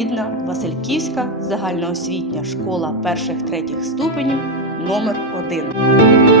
рідна Васильківська загальноосвітня школа перших третіх ступенів номер 1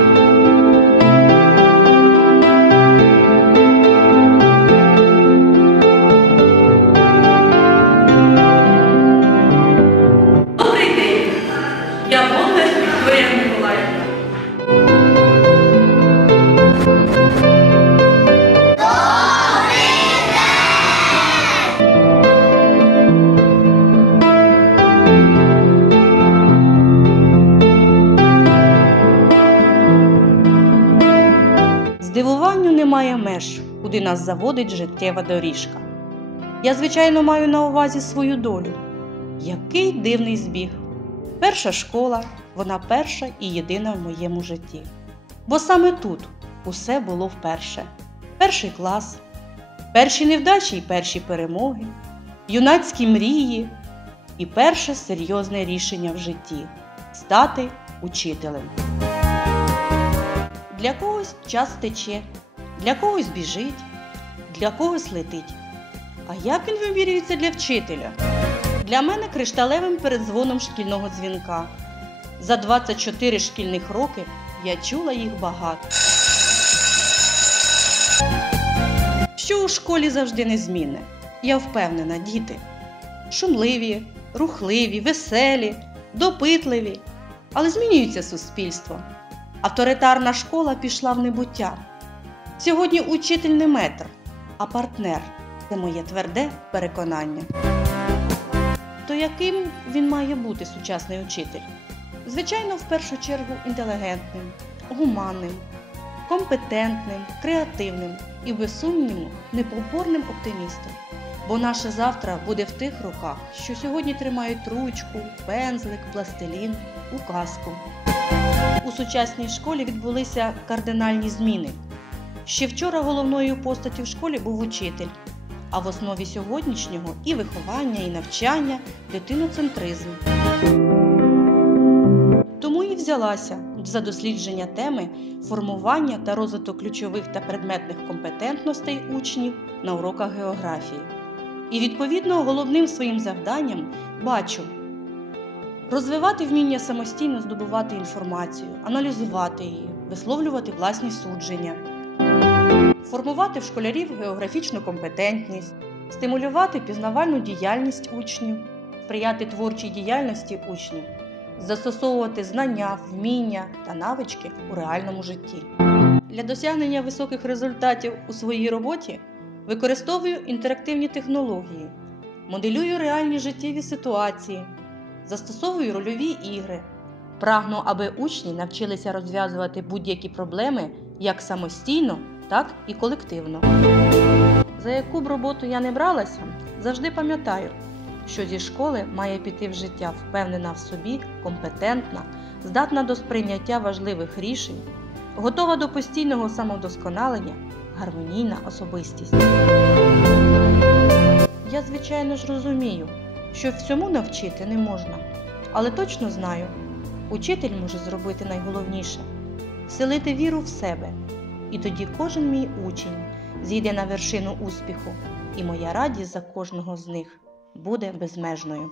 Здивуванню немає меж, куди нас заводить життєва доріжка. Я, звичайно, маю на увазі свою долю. Який дивний збіг. Перша школа, вона перша і єдина в моєму житті. Бо саме тут усе було вперше. Перший клас, перші невдачі і перші перемоги, юнацькі мрії і перше серйозне рішення в житті стати учителем. Для когось час тече, для когось біжить, для когось летить. А як він вимірюється для вчителя? Для мене кришталевим передзвоном шкільного дзвінка. За 24 шкільних роки я чула їх багато. Що у школі завжди незмінне. Я впевнена, діти. Шумливі, рухливі, веселі, допитливі. Але змінюється суспільство. Авторитарна школа пішла в небуття. Сьогодні учитель не метр, а партнер. Це моє тверде переконання. То яким він має бути сучасний учитель? Звичайно, в першу чергу інтелігентним, гуманним, компетентним, креативним і, без сумніву, непоборним оптимістом. Бо наше завтра буде в тих руках, що сьогодні тримають ручку, пензлик, пластилін, указку. У сучасній школі відбулися кардинальні зміни. Ще вчора головною постаттю в школі був учитель, а в основі сьогоднішнього і виховання, і навчання, дитиноцентризм. Тому і взялася за дослідження теми формування та розвиток ключових та предметних компетентностей учнів на уроках географії. І відповідно головним своїм завданням бачу розвивати вміння самостійно здобувати інформацію, аналізувати її, висловлювати власні судження, формувати в школярів географічну компетентність, стимулювати пізнавальну діяльність учнів, сприяти творчій діяльності учнів, застосовувати знання, вміння та навички у реальному житті. Для досягнення високих результатів у своїй роботі використовую інтерактивні технології, моделюю реальні життєві ситуації, застосовую рольові ігри. Прагну, аби учні навчилися розв'язувати будь-які проблеми як самостійно, так і колективно. За яку б роботу я не бралася, завжди пам'ятаю, що зі школи має піти в життя впевнена в собі, компетентна, здатна до сприйняття важливих рішень, готова до постійного самовдосконалення, гармонійна особистість. Я, звичайно ж, розумію, що всьому навчити не можна, але точно знаю, учитель може зробити найголовніше вселити віру в себе. І тоді кожен мій учень зійде на вершину успіху, і моя радість за кожного з них буде безмежною.